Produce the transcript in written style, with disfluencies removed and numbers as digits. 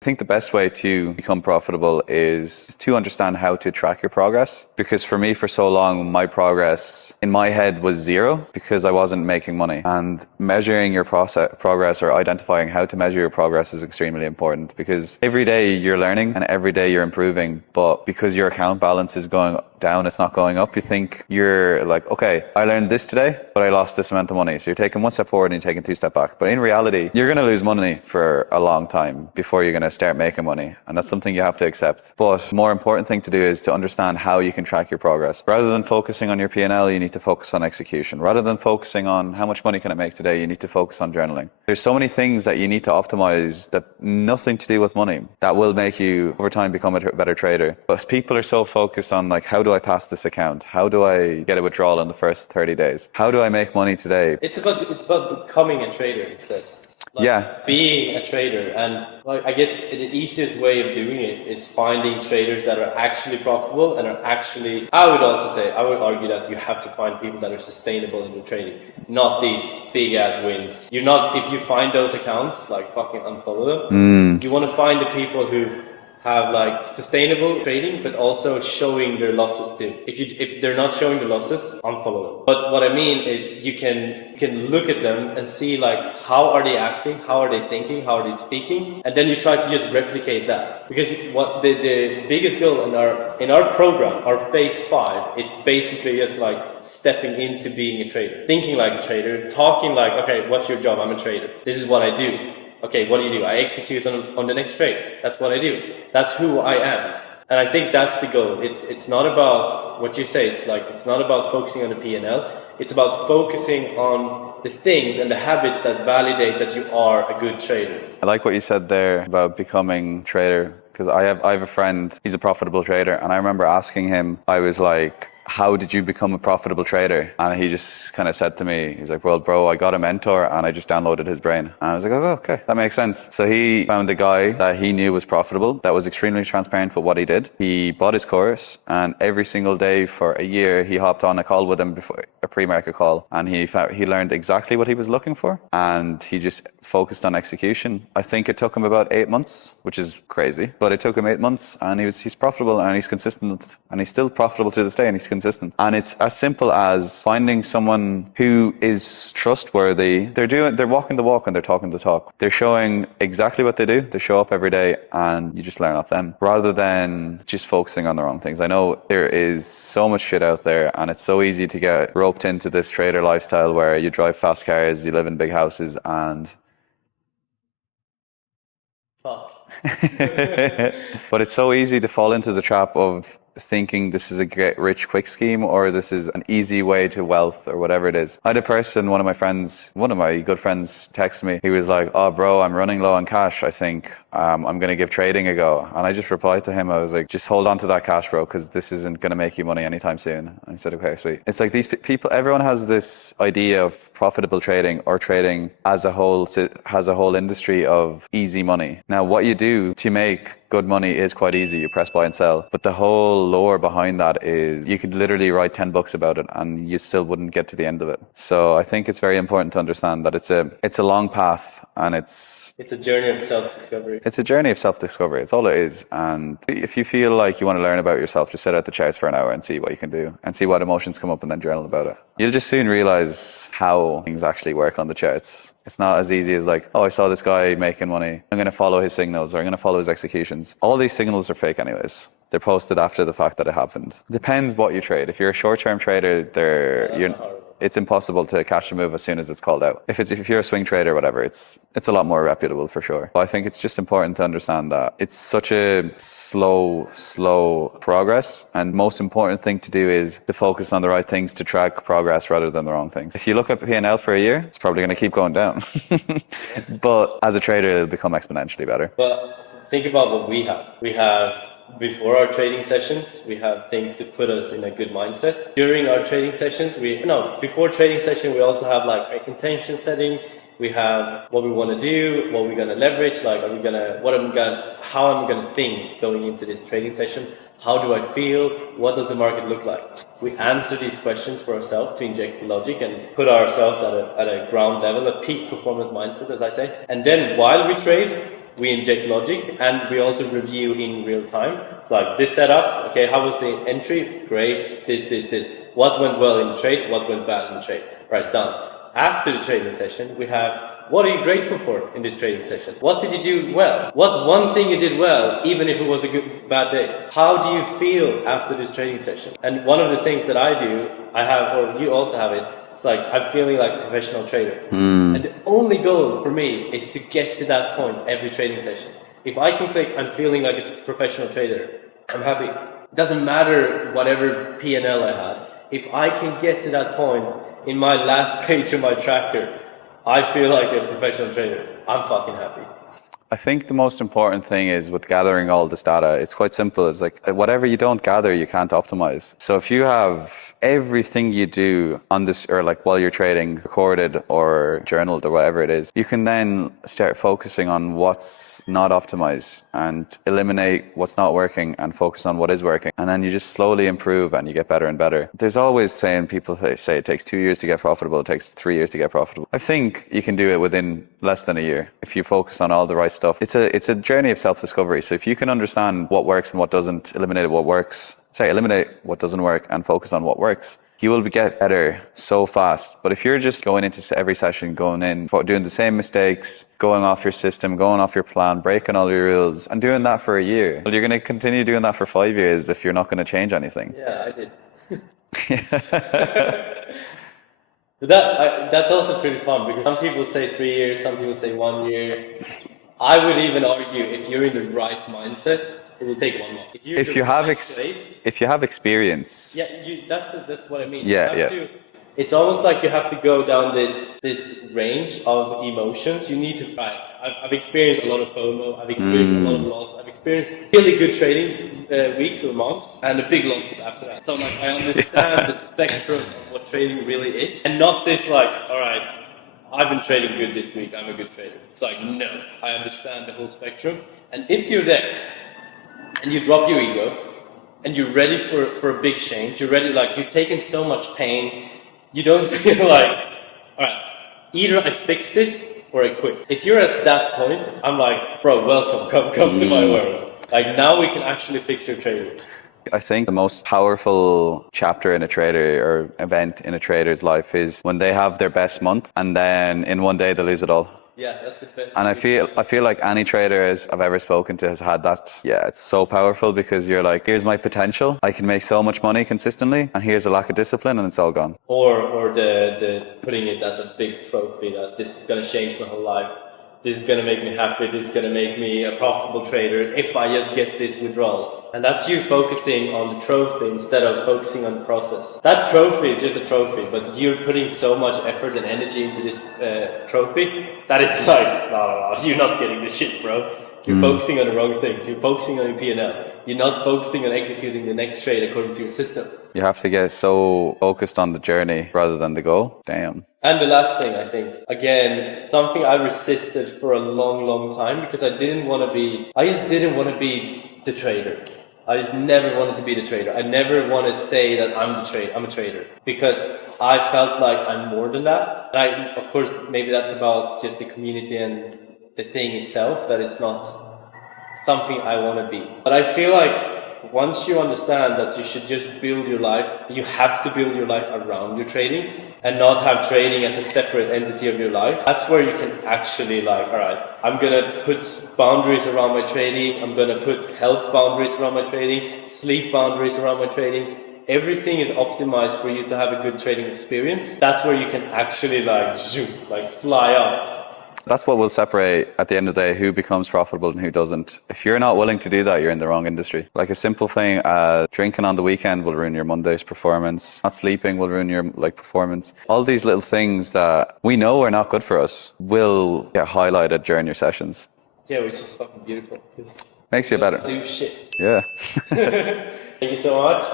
I think the best way to become profitable is to understand how to track your progress. Because for me, for so long, my progress in my head was zero because I wasn't making money. And measuring your progress or identifying how to measure your progress is extremely important because every day you're learning and every day you're improving. But because your account balance is going down, it's not going up, you think you're like, okay, I learned this today, but I lost this amount of money. So you're taking one step forward and you're taking two steps back. But in reality, you're going to lose money for a long time before you're going to start making money. And that's something you have to accept. But the more important thing to do is to understand how you can track your progress. Rather than focusing on your P&L, you need to focus on execution. Rather than focusing on how much money can I make today, you need to focus on journaling. There's so many things that you need to optimize that nothing to do with money that will make you over time become a better trader. But people are so focused on like, how do I pass this account? How do I get a withdrawal in the first 30 days? How do I make money today? It's about becoming a trader instead. Being a trader. And I guess the easiest way of doing it is finding traders that are actually profitable and are actually, I would argue that you have to find people that are sustainable in your trading, not these big ass wins. If you find those accounts, like fucking unfollow them. You want to find the people who have like sustainable trading, but also showing their losses too. If they're not showing the losses, unfollow them. But what I mean is you can look at them and see like how are they acting, how are they thinking, how are they speaking, and then you try to just replicate that. Because what the biggest goal in our program, our phase 5, it's basically just like stepping into being a trader, thinking like a trader, talking like, okay, what's your job? I'm a trader. This is what I do. Okay, what do? I execute on the next trade. That's what I do. That's who I am. And I think that's the goal. It's not about what you say. It's not about focusing on the P&L. It's about focusing on the things and the habits that validate that you are a good trader. I like what you said there about becoming a trader, because I have a friend, he's a profitable trader, and I remember asking him, I was like, how did you become a profitable trader? And he just kind of said to me, he's like, well, bro, I got a mentor and I just downloaded his brain. And I was like, oh, okay, that makes sense. So he found a guy that he knew was profitable, that was extremely transparent with what he did. He bought his course, and every single day for a year, he hopped on a call with him, before a pre-market call, and he learned exactly what he was looking for, and he just focused on execution. I think it took him about 8 months, which is crazy, but it took him 8 months, and he's profitable, and he's consistent, and he's still profitable to this day, and he's consistent. And it's as simple as finding someone who is trustworthy. They're walking the walk and they're talking the talk. They're showing exactly what they do. They show up every day and you just learn off them rather than just focusing on the wrong things. I know there is so much shit out there, and it's so easy to get roped into this trader lifestyle where you drive fast cars, you live in big houses, and fuck. But it's so easy to fall into the trap of thinking this is a get rich quick scheme, or this is an easy way to wealth, or whatever it is. I had a person, one of my good friends texted me. He was like, oh bro, I'm running low on cash. I think I'm going to give trading a go. And I just replied to him. I was like, just hold on to that cash, bro, because this isn't going to make you money anytime soon. And he said, okay, sweet. It's like these people, everyone has this idea of profitable trading, or trading as a whole, has a whole industry of easy money. Now, what you do to make good money is quite easy. You press buy and sell. But the whole lore behind that is you could literally write 10 books about it and you still wouldn't get to the end of it. So I think it's very important to understand that it's a long path, and it's a journey of self-discovery. It's a journey of self-discovery. It's all it is. And if you feel like you want to learn about yourself, just sit out the charts for an hour and see what you can do, and see what emotions come up, and then journal about it. You'll just soon realize how things actually work on the charts. It's not as easy as like, oh, I saw this guy making money, I'm going to follow his signals, or I'm going to follow his executions. All these signals are fake anyways. They're posted after the fact that it happened. Depends what you trade. If you're a short-term trader, it's impossible to catch the move as soon as it's called out. If you're a swing trader or whatever, it's a lot more reputable for sure. But I think it's just important to understand that it's such a slow progress, and most important thing to do is to focus on the right things to track progress rather than the wrong things. If you look at P&L for a year, it's probably going to keep going down. But as a trader, it'll become exponentially better. But think about what we have. We have, before our trading sessions, we have things to put us in a good mindset. During our trading sessions, before trading session, we also have like a intention setting. We have what we want to do, what we're going to leverage, like how I'm going to think going into this trading session. How do I feel? What does the market look like? We answer these questions for ourselves to inject the logic and put ourselves at a ground level, a peak performance mindset, as I say. And then while we trade, we inject logic, and we also review in real time. It's like this setup, okay, how was the entry? Great, this. What went well in the trade? What went bad in the trade? Right, done. After the trading session, we have, what are you grateful for in this trading session? What did you do well? What's one thing you did well, even if it was a bad day? How do you feel after this trading session? And one of the things that I do, I have, or you also have it, it's like, I'm feeling like a professional trader. And the only goal for me is to get to that point every trading session. If I can click, I'm feeling like a professional trader, I'm happy. It doesn't matter whatever P&L I had. If I can get to that point in my last page of my tracker, I feel like a professional trader. I'm fucking happy. I think the most important thing is with gathering all this data, it's quite simple. It's like whatever you don't gather, you can't optimize. So if you have everything you do on this, or like while you're trading, recorded or journaled or whatever it is, you can then start focusing on what's not optimized and eliminate what's not working and focus on what is working. And then you just slowly improve and you get better and better. There's always people say it takes 2 years to get profitable, it takes 3 years to get profitable. I think you can do it within less than a year if you focus on all the right stuff. It's a journey of self-discovery. So if you can understand what works and what doesn't, eliminate what doesn't work and focus on what works, you will get better so fast. But if you're just going into every session, doing the same mistakes, going off your system, going off your plan, breaking all your rules, and doing that for a year, well, you're going to continue doing that for 5 years if you're not going to change anything. Yeah, I did. That's also pretty fun, because some people say 3 years, some people say 1 year. I would even argue, if you're in the right mindset, it will take 1 month. If you have experience. Yeah, that's what I mean. Yeah. It's almost like you have to go down this range of emotions. You need to fight. I've experienced a lot of FOMO. I've experienced a lot of loss. I've experienced really good trading weeks or months, and the big losses after that. So like, I understand the spectrum of what trading really is, and not this like, all right, I've been trading good this week, I'm a good trader. It's like, no, I understand the whole spectrum. And if you're there and you drop your ego and you're ready for a big change, you're ready, like you've taken so much pain, you don't feel like, all right, either I fix this or I quit. If you're at that point, I'm like, bro, welcome, come to my world. Like, now we can actually fix your trading. I think the most powerful chapter in a trader or event in a trader's life is when they have their best month and then in one day they lose it all. Yeah, that's the best. And I feel like any trader I've ever spoken to has had that. Yeah, it's so powerful, because you're like, here's my potential. I can make so much money consistently, and here's a lack of discipline, and it's all gone. Or the putting it as a big trophy that this is gonna change my whole life. This is going to make me happy, this is going to make me a profitable trader if I just get this withdrawal. And that's you focusing on the trophy instead of focusing on the process. That trophy is just a trophy, but you're putting so much effort and energy into this trophy that it's like, no, you're not getting this shit, bro. You're focusing on the wrong things. You're focusing on your P&L. You're not focusing on executing the next trade according to your system. You have to get so focused on the journey rather than the goal. Damn. And the last thing, I think, again, something I resisted for a long time, because I just didn't want to be the trader. I just never wanted to be the trader. I never want to say that I'm a trader, because I felt like I'm more than that. And of course, maybe that's about just the community and the thing itself, that it's not something I want to be. But I feel like once you understand that you should just build your life, you have to build your life around your trading and not have trading as a separate entity of your life. That's where you can actually like, all right, I'm going to put boundaries around my trading. I'm going to put health boundaries around my trading, sleep boundaries around my trading. Everything is optimized for you to have a good trading experience. That's where you can actually like zoom, like fly up. That's what will separate at the end of the day who becomes profitable and who doesn't. If you're not willing to do that, you're in the wrong industry. Like a simple thing, drinking on the weekend will ruin your Monday's performance. Not sleeping will ruin your performance. All these little things that we know are not good for us will get highlighted during your sessions. Yeah, which is fucking beautiful. Makes you better. Do shit. Yeah. Thank you so much.